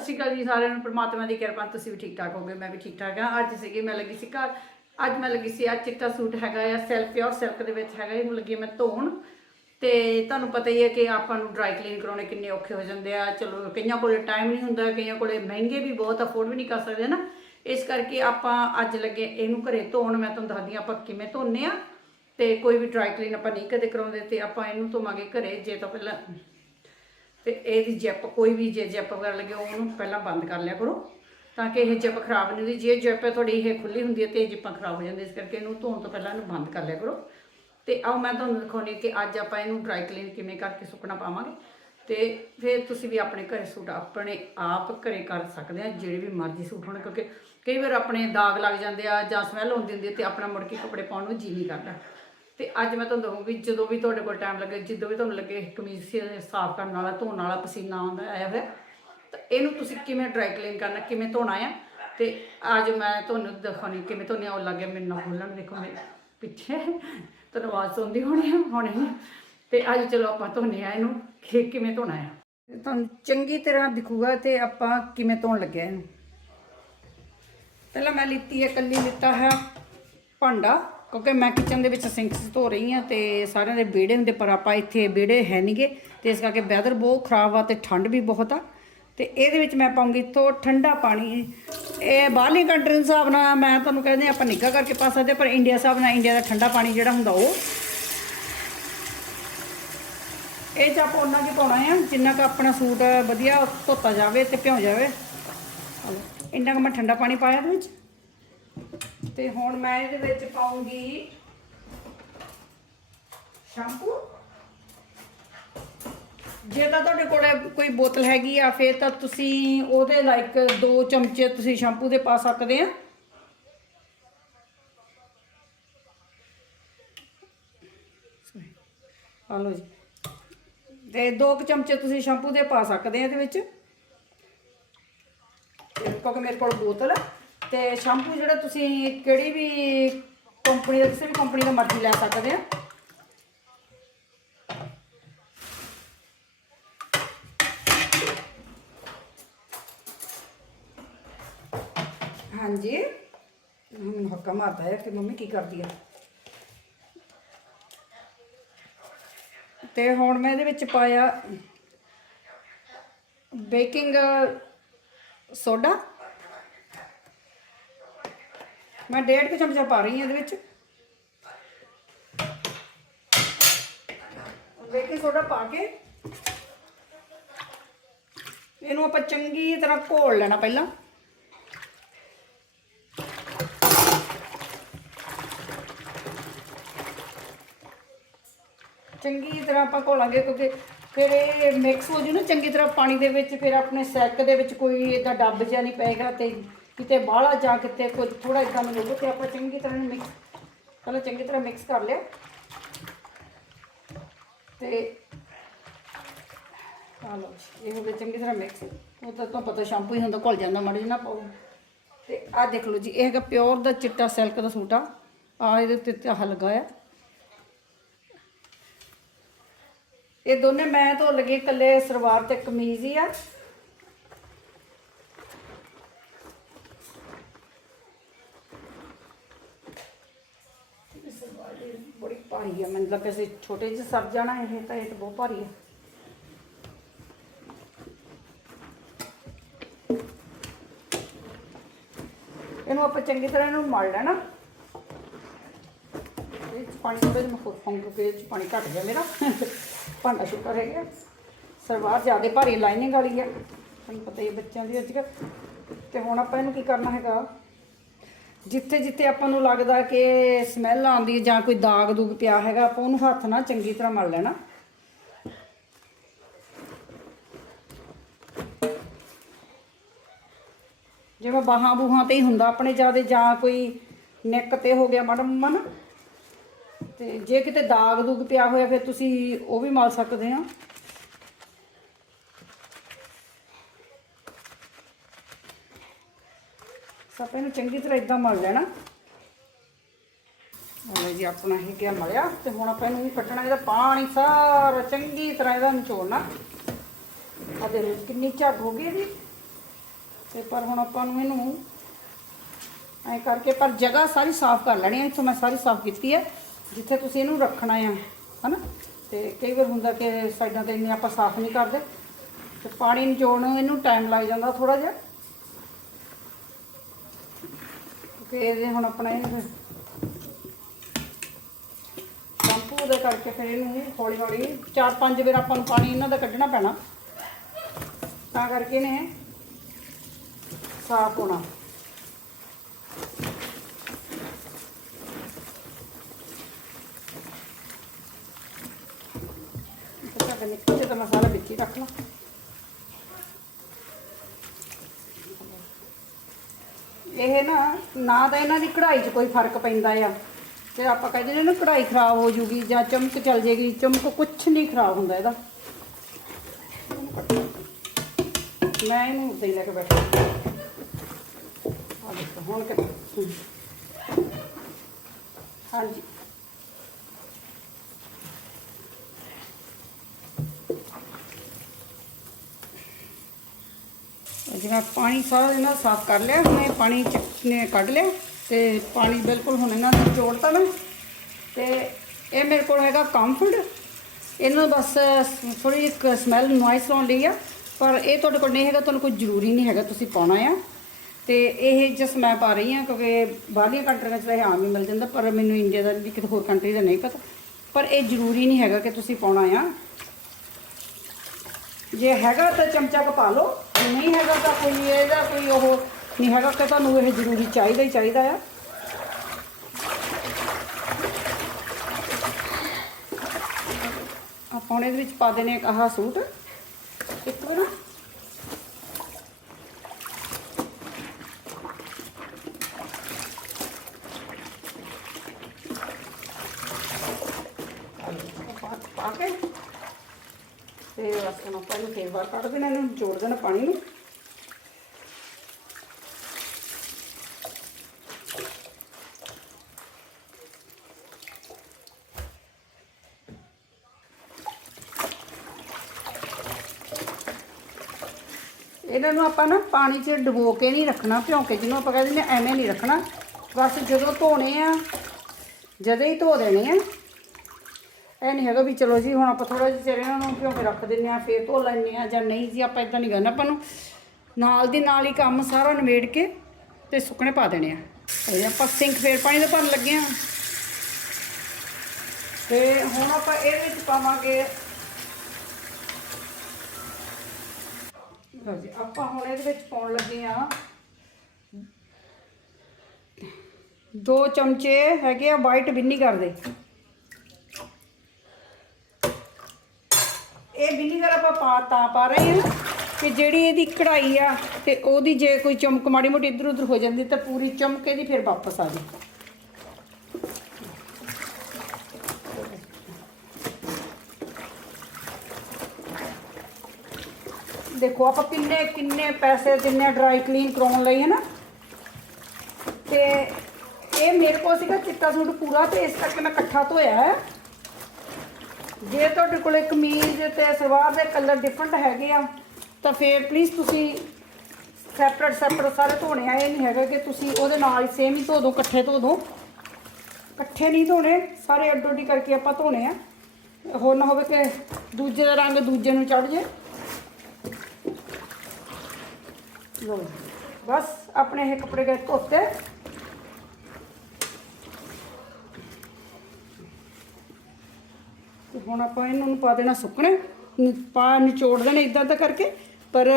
ਸਤਿ ਸ਼੍ਰੀ ਅਕਾਲ ਜੀ ਸਾਰਿਆਂ ਨੂੰ, ਪ੍ਰਮਾਤਮਾ ਦੀ ਕਿਰਪਾ ਨਾਲ ਤੁਸੀਂ ਵੀ ਠੀਕ ਠਾਕ ਹੋਗੇ ਮੈਂ ਵੀ ਠੀਕ ਠਾਕ ਹਾਂ। ਅੱਜ ਸੀਗੀ, ਮੈਂ ਲੱਗੀ ਸੀ ਘਰ, ਅੱਜ ਮੈਂ ਲੱਗੀ ਸੀ ਆ ਚਿੱਟਾ ਸੂਟ ਹੈਗਾ ਆ ਸੈਲਫ ਪਿਓਰ ਸਿਲਕ ਦੇ ਵਿੱਚ ਹੈਗਾ, ਇਹਨੂੰ ਲੱਗੀ ਮੈਂ ਧੋਣ। ਤੇ ਤੁਹਾਨੂੰ ਪਤਾ ਹੀ ਹੈ ਕਿ ਆਪਾਂ ਨੂੰ ਡਰਾਈ ਕਲੀਨ ਕਰਾਉਣੇ ਕਿੰਨੇ ਔਖੇ ਹੋ ਜਾਂਦੇ ਆ। ਚਲੋ, ਕਈਆਂ ਕੋਲੇ ਟਾਈਮ ਨਹੀਂ ਹੁੰਦਾ, ਕਈਆਂ ਕੋਲੇ ਮਹਿੰਗੇ ਵੀ ਬਹੁਤ ਅਫੋਰਡ ਵੀ ਨਹੀਂ ਕਰ ਸਕਦੇ ਨਾ ਇਸ ਕਰਕੇ ਆਪਾਂ ਅੱਜ ਲੱਗੇ ਇਹਨੂੰ ਘਰੇ ਧੋਣ, ਮੈਂ ਤੁਹਾਨੂੰ ਦੱਸਦੀ ਹਾਂ ਆਪਾਂ ਕਿਵੇਂ ਧੋਨੇ ਆ। ਤੇ ਕੋਈ ਵੀ ਡਰਾਈ ਕਲੀਨ ਆਪਾਂ ਨਹੀਂ ਕਦੇ ਕਰਾਉਂਦੇ, ਤੇ ਆਪਾਂ ਇਹਨੂੰ ਧੋਵਾਂਗੇ ਘਰੇ, ਜੇ ਤਾਂ ਪਹਿਲਾਂ ਤੇ ਇਹਦੀ ਜਿਪ, ਕੋਈ ਵੀ ਜੇ ਜਿਪ ਵਗੈਰਾ ਲੱਗੇ ਉਹਨੂੰ ਪਹਿਲਾਂ ਬੰਦ ਕਰ ਲਿਆ ਕਰੋ ਤਾਂ ਕਿ ਇਹ ਜੈਪ ਖਰਾਬ ਨਹੀਂ ਹੁੰਦੀ। ਜੇ ਜੈਪ ਤੁਹਾਡੀ ਇਹ ਖੁੱਲੀ ਹੁੰਦੀ ਹੈ ਤੇ ਇਹ ਜਿੱਪਾਂ ਖਰਾਬ ਹੋ ਜਾਂਦੀਆਂ, ਇਸ ਕਰਕੇ ਇਹਨੂੰ ਧੋਣ ਤੋਂ ਪਹਿਲਾਂ ਇਹਨੂੰ ਬੰਦ ਕਰ ਲਿਆ ਕਰੋ। ਤੇ ਆਓ ਮੈਂ ਤੁਹਾਨੂੰ ਦਿਖਾਉਣੀ ਕਿ ਅੱਜ ਆਪਾਂ ਇਹਨੂੰ ਡਰਾਈ ਕਲੀਨ ਕਿਵੇਂ ਕਰਕੇ ਸੁੱਕਣਾ ਪਾਵਾਂਗੇ। ਤੇ ਫਿਰ ਤੁਸੀਂ ਵੀ ਆਪਣੇ ਘਰੇ ਸੂਟ ਆਪਣੇ ਆਪ ਘਰੇ ਕਰ ਸਕਦੇ ਆ, ਜਿਹੜੇ ਵੀ ਮਰਜ਼ੀ ਸੂਟ ਹੋਣ, ਕਿਉਂਕਿ ਕਈ ਵਾਰ ਆਪਣੇ ਦਾਗ ਲੱਗ ਜਾਂਦੇ ਆ ਜਾਂ ਸਮੈਲ ਹੁੰਦੀ ਹੁੰਦੀ ਹੈ ਤੇ ਆਪਣਾ ਮੁੜ ਕੇ ਕੱਪੜੇ ਪਾਉਣ ਨੂੰ ਜੀ ਨਹੀਂ ਕਰਦਾ। ਤੇ ਅੱਜ ਮੈਂ ਤੁਹਾਨੂੰ ਦਊਂਗੀ, ਜਦੋਂ ਵੀ ਤੁਹਾਡੇ ਕੋਲ ਟਾਈਮ ਲੱਗੇ, ਜਦੋਂ ਵੀ ਤੁਹਾਨੂੰ ਲੱਗੇ ਕਮੀਜ਼ ਸਾਫ਼ ਕਰਨ ਵਾਲਾ, ਧੋਣ ਵਾਲਾ ਪਸੀਨਾ ਆਉਂਦਾ, ਆਇਆ ਹੋਇਆ, ਤਾਂ ਇਹਨੂੰ ਤੁਸੀਂ ਕਿਵੇਂ ਡਰਾਈ ਕਲੀਨ ਕਰਨਾ, ਕਿਵੇਂ ਧੋਣਾ ਆ? ਤੇ ਅੱਜ ਮੈਂ ਤੁਹਾਨੂੰ ਦਿਖਾਉਣੀ, ਕਿਵੇਂ ਧੋਣੀ ਆ, ਉਹ ਲੱਗੇ ਮੈਨੂੰ ਨਾ ਦੇਖੋ ਮੇਰੇ ਪਿੱਛੇ, ਤੁਹਾਨੂੰ ਆਵਾਜ਼ ਸੁਣਦੀ ਹੋਣੀ ਆ, ਹੁਣੇ ਤੇ ਅੱਜ ਚਲੋ ਆਪਾਂ ਧੋਨੇ ਆ ਇਹਨੂੰ, ਕਿ ਕਿਵੇਂ ਧੋਣਾ ਆ? ਤੁਹਾਨੂੰ ਚੰਗੀ ਤਰ੍ਹਾਂ ਦਿਖੂਗਾ ਤੇ ਆਪਾਂ ਕਿਵੇਂ ਧੋਣ ਲੱਗਿਆ ਇਹਨੂੰ। ਪਹਿਲਾਂ ਮੈਂ ਲਿੱਤੀ ਹੈ ਕੱਲੀ ਲਿੱਤਾ ਹੈ ਭਾਂਡਾ। ਕਿਉਂਕਿ ਮੈਂ ਕਿਚਨ ਦੇ ਵਿੱਚ ਸਿੰਕਸ ਧੋ ਰਹੀ ਹਾਂ ਤੇ ਸਾਰਿਆਂ ਦੇ ਵਿਹੜੇ ਹੁੰਦੇ, ਪਰ ਆਪਾਂ ਇੱਥੇ ਵਿਹੜੇ ਹੈ ਨਹੀਂਗੇ। ਤੇ ਇਸ ਕਰਕੇ ਵੈਦਰ ਬਹੁਤ ਖਰਾਬ ਆ ਤੇ ਠੰਡ ਵੀ ਬਹੁਤ ਆ। ਤੇ ਇਹਦੇ ਵਿੱਚ ਮੈਂ ਪਾਉਂਗੀ ਤੋਂ ਠੰਡਾ ਪਾਣੀ। ਇਹ ਬਾਹਰਲੀ ਕੰਟਰੀ ਦੇ ਹਿਸਾਬ ਨਾਲ ਮੈਂ ਤੁਹਾਨੂੰ ਕਹਿੰਦੇ ਆਪਾਂ ਨਿੱਘਾ ਕਰਕੇ ਪਾ ਸਕਦੇ ਪਰ ਇੰਡੀਆ ਹਿਸਾਬ ਨਾਲ ਇੰਡੀਆ ਦਾ ਠੰਡਾ ਪਾਣੀ ਜਿਹੜਾ ਹੁੰਦਾ ਉਹ। ਇਹ ਚ ਆਪਾਂ ਉਹਨਾਂ ਕੀ ਪਾਉਣਾ ਆ, ਜਿੰਨਾ ਕੁ ਆਪਣਾ ਸੂਟ ਵਧੀਆ ਧੋਤਾ ਜਾਵੇ ਤੇ ਭਿਉਂ ਜਾਵੇ। ਇੰਨਾ ਕੁ ਮੈਂ ਠੰਡਾ ਪਾਣੀ ਪਾਇਆ ਇਹਦੇ ਵਿੱਚ। ਤੇ ਹੁਣ ਮੈਂ ਇਹਦੇ ਵਿੱਚ ਪਾਉਂਗੀ ਸ਼ੈਂਪੂ। ਜੇ ਤਾਂ ਤੁਹਾਡੇ ਕੋਲ ਕੋਈ ਬੋਤਲ ਹੈਗੀ ਆ, ਫਿਰ ਤਾਂ ਤੁਸੀਂ ਉਹਦੇ ਲਾਈਕ 2 ਚਮਚੇ ਤੁਸੀਂ ਸ਼ੈਂਪੂ ਦੇ ਪਾ ਸਕਦੇ ਆ। ਆ ਲਓ ਜੀ। ਤੇ 2 ਚਮਚੇ ਤੁਸੀਂ ਸ਼ੈਂਪੂ ਦੇ ਪਾ ਸਕਦੇ ਆ ਇਹਦੇ ਵਿੱਚ। ਕਿਉਂਕਿ ਮੇਰੇ ਕੋਲ ਬੋਤਲ ਹੈ ਤੇ ਸ਼ੈਂਪੂ ਜਿਹੜਾ ਤੁਸੀਂ ਕਿਹੜੀ ਵੀ ਕੰਪਨੀ ਦਾ, ਕਿਸੇ ਵੀ ਕੰਪਨੀ ਦਾ ਮਰਜ਼ੀ ਲੈ ਸਕਦੇ ਆ ਹਾਂਜੀ। ਹੁਣ ਹੱਕਾ ਮਾਰਦਾ ਹੈ ਕਿ ਮੰਮੀ ਕੀ ਕਰਦੀ ਆ। ਤੇ ਹੁਣ ਮੈਂ ਇਹਦੇ ਵਿੱਚ ਪਾਇਆ ਬੇਕਿੰਗ ਸੋਡਾ। ਮੈਂ ਡੇਢ ਕੁ ਚਮਚਾ ਪਾ ਰਹੀ ਹਾਂ ਇਹਦੇ ਵਿੱਚ। ਬੇਕਿੰਗ ਸੋਡਾ ਪਾ ਕੇ ਇਹਨੂੰ ਆਪਾਂ ਚੰਗੀ ਤਰ੍ਹਾਂ ਘੋਲ ਲੈਣਾ ਪਹਿਲਾਂ। ਚੰਗੀ ਤਰ੍ਹਾਂ ਆਪਾਂ ਘੋਲਾਂਗੇ ਕਿਉਂਕਿ ਫਿਰ ਇਹ ਮਿਕਸ ਹੋ ਜੂ ਨਾ, ਚੰਗੀ ਤਰ੍ਹਾਂ ਪਾਣੀ ਦੇ ਵਿੱਚ ਫਿਰ ਆਪਣੇ ਸੈਕ ਦੇ ਵਿੱਚ ਕੋਈ ਇਦਾਂ ਡੱਬ ਜਿਹਾ ਨਹੀਂ ਪਏਗਾ ਤੇ ਕਿਤੇ ਬਾਹਲਾ ਜਾ ਕਿਤੇ ਕੋਈ ਥੋੜਾ ਇਦਾਂ ਮਿਲੂਗਾ ਤੇ ਆਪਾਂ ਚੰਗੀ ਤਰ੍ਹਾਂ ਮਿਕਸ ਪਹਿਲਾਂ ਚੰਗੀ ਤਰ੍ਹਾਂ ਮਿਕਸ ਕਰ ਲਿਆ। ਤੇ ਆ ਲਓ ਇਹ ਹੋ ਗਿਆ ਚੰਗੀ ਤਰ੍ਹਾਂ ਮਿਕਸ ਉਹ ਤਾਂ ਤੁਹਾਨੂੰ ਪਤਾ ਸ਼ੈਂਪੂ ਹੀ ਹੁੰਦਾ, ਘੁਲ ਜਾਂਦਾ, ਮਾੜੀ ਨਾ ਪਾਓ। ਤੇ ਆਹ ਦੇਖ ਲਓ ਜੀ, ਇਹ ਹੈਗਾ ਪਿਓਰ ਦਾ ਚਿੱਟਾ ਸਿਲਕ ਦਾ ਸੂਟ ਆ। ਆ ਇਹਦੇ ਉੱਤੇ ਤੇ ਆਹ ਲੱਗਾ ਆ। ਇਹ ਦੋਨੇ, ਮੈਂ ਧੋ ਲਗੇ, ਇਕੱਲੇ ਸਲਵਾਰ ਤੇ ਕਮੀਜ਼ ਹੀ ਆ ਇਹ ਸਲਵਾਰ ਵੀ ਬੜੀ ਭਾਰੀ ਆ, ਮੈਨੂੰ ਲੱਗਾ ਸੀ ਛੋਟੇ ਜਿਹੇ ਸਰ ਜਾਣਾ ਇਹ, ਤਾਂ ਇਹ ਤਾਂ ਬਹੁਤ ਭਾਰੀ ਆ। ਇਹਨੂੰ ਆਪਾਂ ਚੰਗੀ ਤਰ੍ਹਾਂ ਇਹਨੂੰ ਮਲ ਲੈਣਾ। ਇਹ 'ਚ ਪਾਣੀ ਥੋੜਾ ਜਿਹਾ ਮੈਂ ਫੰਗ ਕੇ ਇਹ ਪਾਣੀ ਘੱਟ ਗਿਆ ਮੇਰਾ। ਭਾਂਡਾ ਸ਼ੁਕਰ ਹੈ ਗਿਆ। ਸਲਵਾਰ ਜ਼ਿਆਦਾ ਭਾਰੀ ਲਾਈਨਿੰਗ ਵਾਲੀ ਆ। ਤੁਹਾਨੂੰ ਪਤਾ ਹੀ ਬੱਚਿਆਂ ਦੀ ਅੱਜ ਕੱਲ੍ਹ। ਤੇ ਹੁਣ ਆਪਾਂ ਇਹਨੂੰ ਕੀ ਕਰਨਾ ਹੈਗਾ? ਜਿੱਥੇ ਜਿੱਥੇ ਆਪਾਂ ਨੂੰ ਲੱਗਦਾ ਕਿ ਸਮੈਲ ਆਉਂਦੀ ਹੈ ਜਾਂ ਕੋਈ ਦਾਗ ਦੂਗ ਪਿਆ ਹੈਗਾ, ਆਪਾਂ ਉਹਨੂੰ ਹੱਥ ਨਾਲ ਚੰਗੀ ਤਰ੍ਹਾਂ ਮਲ ਲੈਣਾ। ਜਿਵੇਂ ਬਾਹਾਂ ਬੂਹਾਂ ਤੇ ਹੀ ਹੁੰਦਾ ਆਪਣੇ ਜਿਆਦੇ ਜਾਂ ਕੋਈ ਨੈਕ ਤੇ ਹੋ ਗਿਆ ਮੈਡਮ ਮੋਟਾ ਤੇ ਜੇ ਕਿਤੇ ਦਾਗ ਦੂਗ ਪਿਆ ਹੋਇਆ ਫਿਰ ਤੁਸੀਂ ਉਹ ਵੀ ਮਲ ਸਕਦੇ ਆ ਤਾਂ ਆਪਾਂ ਇਹਨੂੰ ਚੰਗੀ ਤਰ੍ਹਾਂ ਇਦਾਂ ਮਲ ਲੈਣਾ। ਹੁਣ ਜੀ ਆਪਣਾ ਇਹ ਗਿਆ ਮਲਿਆ ਤੇ ਹੁਣ ਆਪਾਂ ਇਹਨੂੰ ਕੱਟਣਾ, ਇਹਦਾ ਪਾਣੀ ਸਾਰਾ ਚੰਗੀ ਤਰ੍ਹਾਂ ਇਹਦਾ ਨਿਚੋੜਨਾ। ਆ ਦੇਖੋ ਕਿੰਨੀ ਝੱਗ ਹੋ ਗਈ ਇਹਦੀ। ਤੇ ਪਰ ਹੁਣ ਆਪਾਂ ਨੂੰ ਇਹਨੂੰ ਐ ਕਰਕੇ ਪਰ ਜਗ੍ਹਾ ਸਾਰੀ ਸਾਫ਼ ਕਰ ਲੈਣੀ ਹੈ, ਇੱਥੋਂ ਮੈਂ ਸਾਰੀ ਸਾਫ਼ ਕੀਤੀ ਹੈ, ਜਿੱਥੇ ਤੁਸੀਂ ਇਹਨੂੰ ਰੱਖਣਾ ਆ, ਹਨਾ? ਤੇ ਕਈ ਵਾਰ ਹੁੰਦਾ ਕਿ ਸਾਈਡਾਂ ਤੇ ਇੰਨੇ ਆਪਾਂ ਸਾਫ਼ ਨਹੀਂ ਕਰਦੇ। ਤੇ ਪਾਣੀ ਨਿਚੋੜਨ ਨੂੰ ਇਹਨੂੰ ਟਾਈਮ ਲੱਗ ਜਾਂਦਾ ਥੋੜਾ ਜਿਹਾ। ਤੇ ਇਹਦੇ ਹੁਣ ਆਪਣਾ ਇਹ ਸ਼ੈਂਪੂ ਦੇ ਕਰਕੇ ਫਿਰ ਇਹਨੂੰ ਹੌਲੀ ਹੌਲੀ ਚਾਰ ਪੰਜ ਵਾਰ ਆਪਾਂ ਨੂੰ ਪਾਣੀ ਇਹਨਾਂ ਦਾ ਕੱਢਣਾ ਪੈਣਾ। ਤਾਂ ਕਰਕੇ ਨੇ ਸਾਫ਼ ਹੋਣਾ। ਤੇ ਸਾਡਾ ਤਾਂ ਮਸਾਲਾ ਵਿੱਚ ਹੀ ਰੱਖ ਲਾ। ਇਹ ਨਾ ਨਾ ਤਾਂ ਇਹਨਾਂ ਦੀ ਕਢਾਈ 'ਚ ਕੋਈ ਫ਼ਰਕ ਪੈਂਦਾ ਆ। ਤੇ ਆਪਾਂ ਕਹਿੰਦੇ ਨੇ ਨਾ ਕਢਾਈ ਖਰਾਬ ਹੋ ਜੂਗੀ ਜਾਂ ਚਮਕ ਚਲ ਜੇਗੀ, ਚਮਕ ਕੁਛ ਨਹੀਂ ਖਰਾਬ ਹੁੰਦਾ ਇਹਦਾ। ਮੈਂ ਇਹਨੂੰ ਉੱਤੇ ਲੈ ਕੇ ਬੈਠਾ ਆ ਦੇਖੋ, ਹੁਣ ਕਿ ਹਾਂਜੀ। ਜਿਹੜਾ ਪਾਣੀ ਸਾਰਾ ਇਹਨਾਂ ਸਾਫ਼ ਕਰ ਲਿਆ, ਹੁਣ ਇਹ ਪਾਣੀ ਚ ਨੇ ਕੱਢ ਲਿਆ ਤੇ ਪਾਣੀ ਬਿਲਕੁਲ ਹੁਣ ਇਹਨਾਂ ਨੂੰ ਚੋੜਤਾ ਨਾ। ਤੇ ਇਹ ਮੇਰੇ ਕੋਲ ਹੈਗਾ ਕੰਫਰਟ ਇਹਨੂੰ ਬਸ ਥੋੜੀ ਜਿਹੀ ਸਮੈਲ ਨੋਇਸ ਆਉਣ ਲਈ ਆ, ਪਰ ਇਹ ਤੁਹਾਡੇ ਕੋਲ ਨਹੀਂ ਹੈਗਾ, ਤੁਹਾਨੂੰ ਕੋਈ ਜ਼ਰੂਰੀ ਨਹੀਂ ਹੈਗਾ, ਤੁਸੀਂ ਪਾਉਣਾ ਆ। ਤੇ ਇਹ ਜਸ ਮੈਂ ਪਾ ਰਹੀ ਹਾਂ ਕਿਉਂਕਿ ਬਾਹਰਲੀਆਂ ਕੰਟਰੀਆਂ 'ਚ ਤਾਂ ਇਹ ਆਮ ਹੀ ਮਿਲ ਜਾਂਦਾ, ਪਰ ਮੈਨੂੰ ਇੰਡੀਆ ਦਾ ਵੀ ਕਿਤੇ ਹੋਰ ਕੰਟਰੀ ਦਾ ਨਹੀਂ ਪਤਾ। ਪਰ ਇਹ ਜ਼ਰੂਰੀ ਨਹੀਂ ਹੈਗਾ ਕਿ ਤੁਸੀਂ ਪਾਉਣਾ ਆ। ਜੇ ਹੈਗਾ ਤਾਂ ਚਮਚਾ ਕੁ ਪਾ ਲਓ। ਜੇ ਨਹੀਂ ਹੈਗਾ ਤਾਂ ਕੋਈ ਇਹਦਾ ਕੋਈ ਉਹ ਨਹੀਂ ਹੈਗਾ ਕਿ ਤੁਹਾਨੂੰ ਇਹ ਜ਼ਰੂਰੀ ਚਾਹੀਦਾ ਹੀ ਚਾਹੀਦਾ ਆ। ਆਪਾਂ ਹੁਣ ਇਹਦੇ ਵਿੱਚ ਪਾ ਦੇਣੇ ਇੱਕ ਆਹ ਸੂਟ। ਇੱਕ ਵਾਰ। ਪਾ ਪਾ ਕੇ ਤੇ ਬਸ ਹੁਣ ਆਪਾਂ ਇਹਨੂੰ ਫੇਰ ਬਾਹਰ ਕੱਢ ਦੇਣਾ, ਇਹਨੂੰ ਜੋੜ ਦੇਣਾ ਪਾਣੀ ਨੂੰ। ਇਹਨਾਂ ਨੂੰ ਆਪਾਂ ਨਾ ਪਾਣੀ 'ਚ ਡੁਬੋ ਕੇ ਨਹੀਂ ਰੱਖਣਾ ਭਿਉਂ ਕੇ ਜਿਹਨੂੰ ਆਪਾਂ ਕਹਿੰਦੇ ਨੇ ਐਵੇਂ ਨਹੀਂ ਰੱਖਣਾ। ਬਸ ਜਦੋਂ ਧੋਣੇ ਆ, ਜਦੋਂ ਹੀ ਧੋ ਦੇਣੇ ਆ ਇਹ ਨਹੀਂ ਹੈਗਾ ਵੀ ਚਲੋ ਜੀ, ਹੁਣ ਆਪਾਂ ਥੋੜਾ ਜਿਹਾ ਚਿਰ ਇਹਨਾਂ ਨੂੰ ਭਿਉਂ ਕੇ ਰੱਖ ਦਿੰਨੇ ਆ ਫੇਰ ਧੋ ਲੈਂਦੇ ਆ ਜਾਂ ਨਹੀਂ ਜੀ, ਆਪਾਂ ਇਦਾਂ ਨਹੀਂ ਕਰਨਾ। ਆਪਾਂ ਨੂੰ ਨਾਲ ਦੀ ਨਾਲ ਹੀ ਕੰਮ ਸਾਰਾ ਨਿਬੇੜ ਕੇ ਤੇ ਸੁੱਕਣੇ ਪਾ ਦੇਣੇ ਆ। ਇਹ ਆਪਾਂ ਸਿੰਕ ਫੇਰ ਪਾਣੀ ਦਾ ਭਰਨ ਲੱਗੇ ਆ ਤੇ ਹੁਣ ਆਪਾਂ ਇਹਦੇ ਵਿੱਚ ਪਾਵਾਂਗੇ। ਲਓ ਜੀ, ਆਪਾਂ ਹੁਣ ਇਹਦੇ ਵਿੱਚ ਪਾਉਣ ਲੱਗੇ ਆ ਦੋ ਚਮਚੇ ਹੈਗੇ ਆ ਵਾਈਟ ਵਿਨੀਗਰ ਕਰਦੇ ਇਹ ਵਿਨੀਗਰ ਤਾਂ ਪਾ ਰਹੇ ਹਾਂ ਕਿ ਜਿਹੜੀ ਇਹਦੀ ਕਢਾਈ ਆ ਤੇ ਉਹਦੀ ਜੇ ਕੋਈ ਚਮਕ ਮਾੜੀ ਮੋਟੀ ਇੱਧਰ ਉੱਧਰ ਹੋ ਜਾਂਦੀ ਤਾਂ ਪੂਰੀ ਚਮਕ ਇਹਦੀ ਫਿਰ ਵਾਪਸ ਆ ਜਾਏ ਦੇਖੋ ਆਪਾਂ ਕਿੰਨੇ ਕਿੰਨੇ ਪੈਸੇ ਦਿੰਨੇ ਡਰਾਈ ਕਲੀਨ ਕਰਾਉਣ ਲਈ ਹੈ ਨਾ। ਤੇ ਇਹ ਮੇਰੇ ਕੋਲ ਸੀਗਾ ਚਿੱਟਾ ਸੂਟ ਪੂਰਾ ਤੇ ਇਸ ਕਰਕੇ ਮੈਂ ਇਕੱਠਾ ਧੋਇਆ ਹੈ। ਜੇ ਤੁਹਾਡੇ ਕੋਲੇ ਕਮੀਜ਼ ਤੇ ਸਲਵਾਰ ਦੇ ਕਲਰ ਡਿਫਰੈਂਟ ਹੈਗੇ ਆ, ਤਾਂ ਫਿਰ ਪਲੀਜ਼ ਤੁਸੀਂ ਸੈਪਰੇਟ ਸੈਪਰੇਟ ਸਾਰੇ ਧੋਣੇ ਆ। ਇਹ ਨਹੀਂ ਹੈਗਾ ਕਿ ਤੁਸੀਂ ਉਹਦੇ ਨਾਲ ਹੀ ਸੇਮ ਹੀ ਧੋ ਦੋ, ਇਕੱਠੇ ਧੋ ਦੋ। ਇਕੱਠੇ ਨਹੀਂ ਧੋਣੇ, ਸਾਰੇ ਅੱਡੋ ਅੱਡੀ ਕਰਕੇ ਆਪਾਂ ਧੋਣੇ ਆ। ਹੋਰ ਨਾ ਹੋਵੇ ਕਿ ਦੂਜੇ ਦਾ ਰੰਗ ਦੂਜੇ ਨੂੰ ਚੜ ਜੇ। ਲਓ ਬਸ ਆਪਣੇ ਇਹ ਕੱਪੜੇ ਗਏ ਧੋਤੇ। ਹੁਣ ਆਪਾਂ ਇਹਨਾਂ ਨੂੰ ਪਾ ਦੇਣਾ ਸੁੱਕਣੇ। ਨ- ਪਾ ਨਿਚੋੜ ਦੇਣੇ ਇਦਾਂ ਤਾਂ ਕਰਕੇ, ਪਰ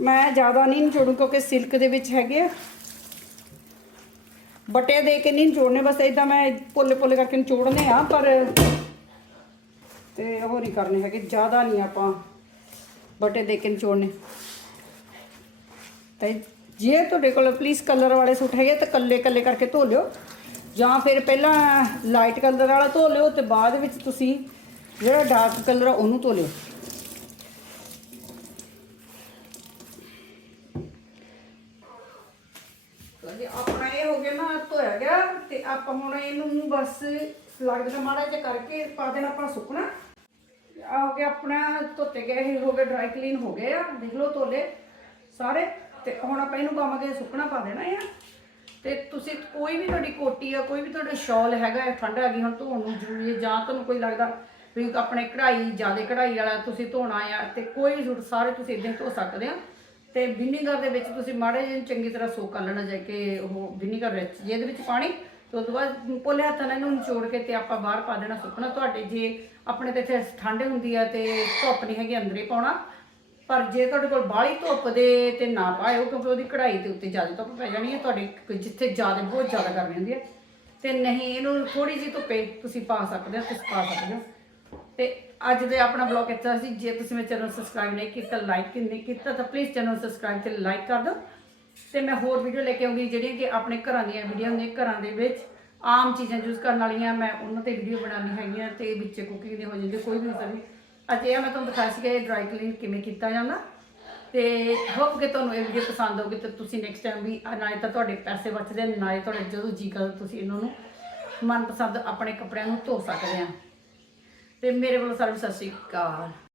ਮੈਂ ਜ਼ਿਆਦਾ ਨਹੀਂ ਨਿਚੋੜੂ ਕਿਉਂਕਿ ਸਿਲਕ ਦੇ ਵਿੱਚ ਹੈਗੇ ਆ। ਬਟੇ ਦੇ ਕੇ ਨਹੀਂ ਨਿਚੋੜਨੇ, ਬਸ ਇਦਾਂ ਮੈਂ ਪੋਲੇ ਪੋਲੇ ਕਰਕੇ ਨਿਚੋੜਨੇ ਆ, ਪਰ ਤੇ ਉਹ ਨਹੀਂ ਕਰਨੇ ਹੈਗੇ, ਜ਼ਿਆਦਾ ਨਹੀਂ ਆਪਾਂ ਬਟੇ ਦੇ ਕੇ ਨਿਚੋੜਨੇ। ਤੇ ਜੇ ਤੁਹਾਡੇ ਕੋਲ ਪਲੀਜ਼ ਕਲਰ ਵਾਲੇ ਸੂਟ ਹੈਗੇ, ਤਾਂ ਕੱਲੇ ਕੱਲੇ ਕਰਕੇ ਧੋ ਲਿਓ। ਜਾਂ ਫਿਰ ਪਹਿਲਾਂ ਲਾਈਟ ਕਲਰ ਵਾਲਾ ਧੋ ਲਿਓ ਤੇ ਬਾਅਦ ਵਿੱਚ ਤੁਸੀਂ ਜਿਹੜਾ ਡਾਰਕ ਕਲਰ ਆ ਉਹਨੂੰ ਧੋ ਲਿਓ। ਜੀ, ਆਪਣਾ ਇਹ ਹੋ ਗਿਆ ਨਾ ਧੋਇਆ ਗਿਆ ਤੇ ਆਪਾਂ ਹੁਣ ਇਹਨੂੰ ਬਸ ਲੱਗਦਾ ਮਾੜਾ ਜਿਹਾ ਕਰਕੇ ਪਾ ਦੇਣਾ ਆਪਾਂ ਸੁੱਕਣਾ। ਆ ਹੋ ਗਿਆ ਆਪਣਾ, ਧੋਤੇ ਗਏ ਇਹ ਹੋ ਗਏ ਡਰਾਈ ਕਲੀਨ ਹੋ ਗਏ ਆ, ਦੇਖ ਲਓ ਧੋਲੇ ਸਾਰੇ। ਤੇ ਹੁਣ ਆਪਾਂ ਇਹਨੂੰ ਪਾਵਾਂਗੇ ਸੁੱਕਣਾ ਪਾ ਦੇਣਾ ਆ ਤੇ ਤੁਸੀਂ ਕੋਈ ਵੀ ਤੁਹਾਡੀ ਕੋਟੀ ਆ, ਕੋਈ ਵੀ ਤੁਹਾਡਾ ਸ਼ਾਲ ਹੈਗਾ ਹੈ ਠੰਡ ਆ ਹੁਣ ਧੋਣ ਨੂੰ ਜ਼ਰੂਰੀ ਹੈ ਜਾਂ ਤੁਹਾਨੂੰ ਕੋਈ ਲੱਗਦਾ ਵੀ ਆਪਣੇ ਕਢਾਈ, ਜ਼ਿਆਦਾ ਕਢਾਈ ਵਾਲਾ ਤੁਸੀਂ ਧੋਣਾ ਆ, ਤੇ ਕੋਈ ਵੀ ਸੂਟ ਸਾਰੇ ਤੁਸੀਂ ਇਦਾਂ ਹੀ ਧੋ ਸਕਦੇ ਆ। ਤੇ ਵਿਨੀਗਰ ਦੇ ਵਿੱਚ ਤੁਸੀਂ ਮਾੜੇ ਜਿਹੇ ਚੰਗੀ ਤਰ੍ਹਾਂ ਸੋਕ ਕਰ ਲੈਣਾ, ਜਾ ਕੇ ਉਹ ਵਿਨੀਗਰ ਵਿੱਚ, ਜਿਹਦੇ ਵਿੱਚ ਪਾਣੀ, ਤੇ ਉਸ ਤੋਂ ਬਾਅਦ ਪੋਲੇ ਹੱਥਾਂ ਨਾਲ ਇਹਨੂੰ ਨਿਚੋੜ ਕੇ ਤੇ ਆਪਾਂ ਬਾਹਰ ਪਾ ਦੇਣਾ ਸੁੱਕਣਾ। ਤੁਹਾਡੇ ਜੇ ਆਪਣੇ ਤੇ ਇੱਥੇ ਠੰਡ ਹੁੰਦੀ ਆ ਤੇ ਧੁੱਪ ਨਹੀਂ ਹੈਗੀ, ਅੰਦਰ ਹੀ ਪਾਉਣਾ। ਪਰ ਜੇ ਤੁਹਾਡੇ ਕੋਲ ਬਾਹਲੀ ਧੁੱਪ ਦੇ ਤੇ ਨਾ ਪਾਇਓ, ਕਿਉਂਕਿ ਉਹਦੀ ਕਢਾਈ ਦੇ ਉੱਤੇ ਜ਼ਿਆਦਾ ਧੁੱਪ ਪੈ ਜਾਣੀ ਹੈ, ਤੁਹਾਡੇ ਜਿੱਥੇ ਜ਼ਿਆਦਾ, ਬਹੁਤ ਜ਼ਿਆਦਾ ਕਰਨੀ ਹੁੰਦੀ ਹੈ। ਤੇ ਨਹੀਂ, ਇਹਨੂੰ ਥੋੜੀ ਜਿਹੀ ਧੁੱਪੇ ਤੁਸੀਂ ਪਾ ਸਕਦੇ ਹੋ, ਤੁਸੀਂ ਪਾ ਸਕਦੇ ਹੋ। ਤੇ ਅੱਜ ਦੇ ਆਪਣਾ ਬਲੌਗ ਇੱਥੇ ਸੀ। ਜੇ ਤੁਸੀਂ ਮੇਰੇ ਚੈਨਲ ਸਬਸਕ੍ਰਾਈਬ ਨਹੀਂ ਕੀਤਾ ਲਾਈਕ ਨਹੀਂ ਕੀਤਾ, ਤਾਂ ਪਲੀਜ਼ ਚੈਨਲ ਸਬਸਕ੍ਰਾਈਬ ਤੇ ਲਾਈਕ ਕਰ ਦਿਓ। ਤੇ ਮੈਂ ਹੋਰ ਵੀਡੀਓ ਲੈ ਕੇ ਆਉਂਗੀ, ਜਿਹੜੀਆਂ ਕਿ ਆਪਣੇ ਘਰਾਂ ਦੀਆਂ ਵੀਡੀਓ ਹੁੰਦੀਆਂ ਘਰਾਂ ਦੇ ਵਿੱਚ ਆਮ ਚੀਜ਼ਾਂ ਯੂਜ਼ ਕਰਨ ਵਾਲੀਆਂ, ਮੈਂ ਉਹਨਾਂ ਤੇ ਵੀਡੀਓ ਬਣਾਉਣੀ ਹੈਗੀਆਂ ਤੇ ਵਿੱਚ ਕੁਕਿੰਗ ਦੇ ਹੋ ਜਾਂਦੇ, ਕੋਈ ਵੀ ਸਬਜ਼ੀ ਅੱਜ ਇਹ ਮੈਂ ਤੁਹਾਨੂੰ ਦਿਖਾਇਆ ਸੀਗਾ ਇਹ ਡਰਾਈ ਕਲੀਨ ਕਿਵੇਂ ਕੀਤਾ ਜਾਂਦਾ। ਤੇ ਹੋਪ ਕਿ ਤੁਹਾਨੂੰ ਇਹ ਵੀਡੀਓ ਪਸੰਦ ਹੋਊਗੀ ਤੇ ਤੁਸੀਂ ਨੈਕਸਟ ਟਾਈਮ ਵੀ ਨਾ ਨਾਲੇ ਤਾਂ ਤੁਹਾਡੇ ਪੈਸੇ ਬਚਦੇ ਨਾ ਹੀ ਤੁਹਾਡੇ ਜਦੋਂ ਜੀ ਕਰਦਾ ਤੁਸੀਂ ਇਹਨਾਂ ਨੂੰ ਮਨਪਸੰਦ ਆਪਣੇ ਕੱਪੜਿਆਂ ਨੂੰ ਧੋ ਸਕਦੇ ਆ। ਤੇ ਮੇਰੇ ਵੱਲੋਂ ਸਾਰਿਆਂ ਸਤਿ ਸ਼੍ਰੀ ਅਕਾਲ।